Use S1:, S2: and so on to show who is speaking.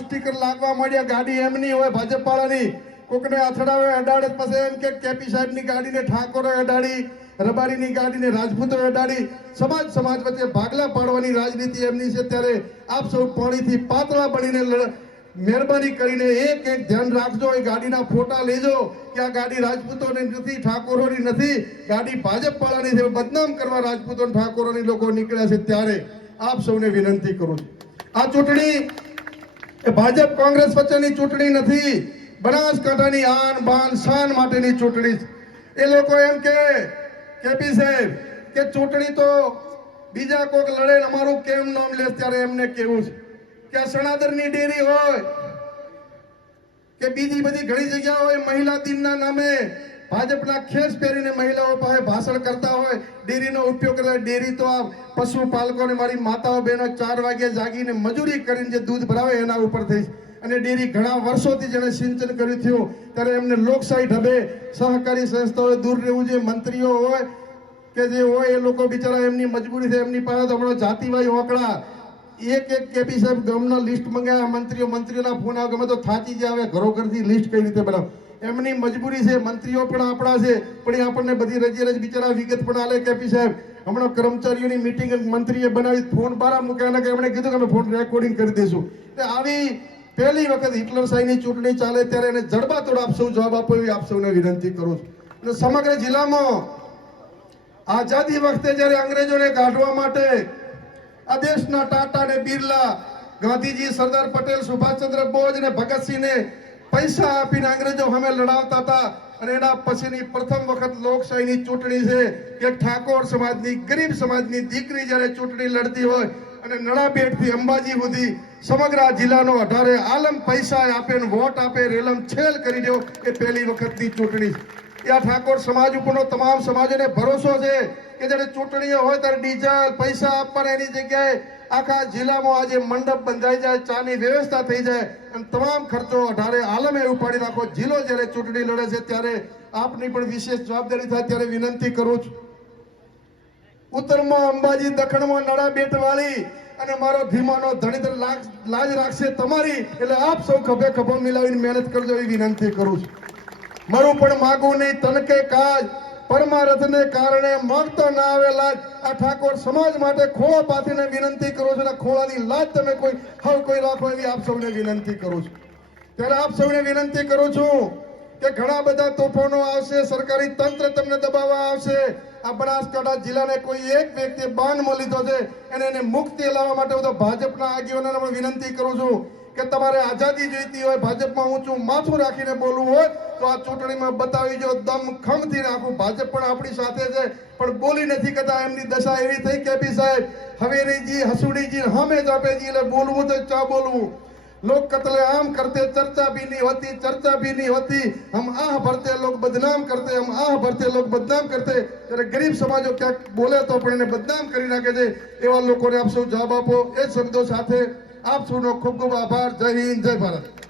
S1: Sticker લાગવા માંડ્યા, ગાડી એમની હોય ભાજપ વાળાની કોકને અથડાવે અડાડે પછી એમ કે કેપી સાહેબની ગાડીને ઠાકોરે અડાડી, રબારીની ગાડીને રાજપૂતો અડાડી. સમાજ સમાજ વચ્ચે ભાગલા પાડવાની રાજનીતિ એમની છે. ત્યારે આપ સૌ પાણીથી પાતળા બનીને મહેરબાની કરીને એક એક ધ્યાન રાખજો, એ ગાડીના ફોટા લેજો કે આ ગાડી રાજપૂતોની નથી, ઠાકોરોની નથી. ગાડી ભાજપ વાળાની છે. બદનામ કરવા રાજપૂતો ઠાકોરોની લોકો નીકળ્યા છે ત્યારે આપ સૌને વિનંતી કરું છું. આ ચૂંટણી એ ભાજપ કોંગ્રેસ વચ્ચેની ચૂંટણી નથી. બનાસકાંઠાની આન બાન શાન માટેની ચૂંટણી એ લોકો એમ કે, કેપી સાહેબ, કે ચૂંટણી તો બીજા કોઈક લડે અમારું કેમ નામ લે ત્યારે એમને કેવું છે? કે સણાદરની ડેરી હોય, કે બીજી બધી ઘણી જગ્યા હોય, મહિલા દિનના નામે ભાજપના ખેસ પહેરીને મહિલાઓ પાસે ભાષણ કરતા હોય, ડેરીનો ઉપયોગ કરતા ડેરી તો આ પશુપાલકોને મારી માતાઓ બહેનો ચાર વાગે જાગીને મજૂરી કરીને જે દૂધ ભરાવે એના ઉપર થઈ અને ડેરી ઘણા વર્ષોથી જેણે સિંચન કર્યું થયું, ત્યારે એમને લોકશાહી ઢબે સહકારી સંસ્થાઓએ દૂર રહેવું જોઈએ, મંત્રીઓ હોય કે જે હોય, એ લોકો બિચારા એમની મજબૂરી છે એમની પાસે તો જાતિવાહી હોકડા એક એક કેપી સાહેબ ગામના લિસ્ટ મંગાવ્યા મંત્રીઓ મંત્રીઓના ફોન આવે ગમે તો થાચી જ આવે ઘરો ઘરથી લિસ્ટ કઈ રીતે બનાવ? એમની મજબૂરી છે, મંત્રીઓ પણ આપણા છે, પણ એ આપણને બધી રજી રજ બિચારા વિગત પણ આલે કેપી સાહેબ, હમણાં કર્મચારીઓની મિટિંગ મંત્રીએ બનાવી ફોન બારા મૂક્યા કે એમણે કીધું કે અમે ફોન રેકોર્ડિંગ કરી દઈશું. એટલે આવી પહેલી વખત હિટલર સાહેબની ચૂંટણી ચાલે ત્યારે એને જડબાતોડ આપ સૌ જવાબ આપો એવી આપ વિનંતી કરું છું. અને સમગ્ર જિલ્લામાં આઝાદી વખતે જ્યારે અંગ્રેજોને કાઢવા માટે આ દેશના ટાટા ને બિરલા, ગાંધીજી, સરદાર પટેલ, સુભાષચંદ્ર બોઝ ને ભગતસિંહને પૈસા આપીને અંગ્રેજો સામે લડાવતા હતા. અને એના પછીની પ્રથમ વખત લોકશાહીની ચૂંટણી છે કે ઠાકોર સમાજની, ગરીબ સમાજની દીકરી જ્યારે ચૂંટણી લડતી હોય અને નળાબેટથી અંબાજી સુધી સમગ્ર જિલ્લાનો અઢારે આલમ પૈસા આપે વોટ આપે રેલમ છેલ કરી દો એ પહેલી વખતની ચૂંટણી આ ઠાકોર સમાજ ઉપરનો તમામ સમાજને ભરોસો છે કે જ્યારે ચૂંટણીઓ હોય ત્યારે ડીઝલ, પૈસા આપવાના એની જગ્યાએ આખા જિલ્લામાં આજે મંડપ બંધાઈ જાય, ચાની વ્યવસ્થા થઈ જાય અને તમામ ખર્ચો અઢારે આલમે ઉપાડી નાખો. જિલ્લો જ્યારે ચૂંટણી લડે છે ત્યારે આપની પણ વિશેષ જવાબદારી થાય ત્યારે વિનંતી કરું છું. ઉત્તરમાં અંબાજી દક્ષિણમાં નડા બેટ વાળી અને મારો ધીમાનો ધણીધર લાજ રાખશે તમારી. એટલે આપ સૌ ખભે ખભો મિલાવીને મહેનત કરજો એવી વિનંતી કરું છું. મારું પણ માગું નહીં તનકે કાજ. પરમારથને કારણે માગતો ના આવેલા આ ઠાકોર સમાજ માટે ખોળો પાથીને વિનંતી કરું છું અને ખોળાની લાજ તમે કોઈ હવ કોઈ રાખો એવી આપ સૌને વિનંતી કરું છું. ત્યારે આપ સૌને વિનંતી કરું છું કે ઘણા બધા તોફાનો આવશે, સરકારી તંત્ર તમને દબાવવા આવશે. આ બનાસકાંઠા જિલ્લાને કોઈ એક વ્યક્તિએ મળી લીધો છે, એને એને મુક્તિ લાવવા માટે હું તો ભાજપના આગેવાનોને વિનંતી કરું છું. કે તમારે આઝાદી જોઈતી હોય ભાજપમાં ઊંચું માથું રાખીને બોલવું હોય તો આ ચૂંટણીમાં બતાવી જો દમ ખમથી રાખું ભાજપ પણ આપણી સાથે છે પણ બોલી નથી કરતા એમની દશા એવી થઈ કે બી સાહેબ હવેરીજી હસુડીજી હમે જ આપે જી એટલે બોલવું તો ચા બોલવું लोग कत्लेआम करते चर्चा भी नहीं होती चर्चा भी नहीं होती हम आह भरते लोग बदनाम करते हम आह भरते लोग बदनाम करते ત્યારે ગરીબ સમાજો ક્યાંક બોલે તો પણ એને બદનામ કરી નાખે છે એવા લોકોને આપ સૌ જવાબ આપો એ શબ્દો સાથે આપ સૌનો ખૂબ ખૂબ આભાર. જય હિન્દ જય ભારત.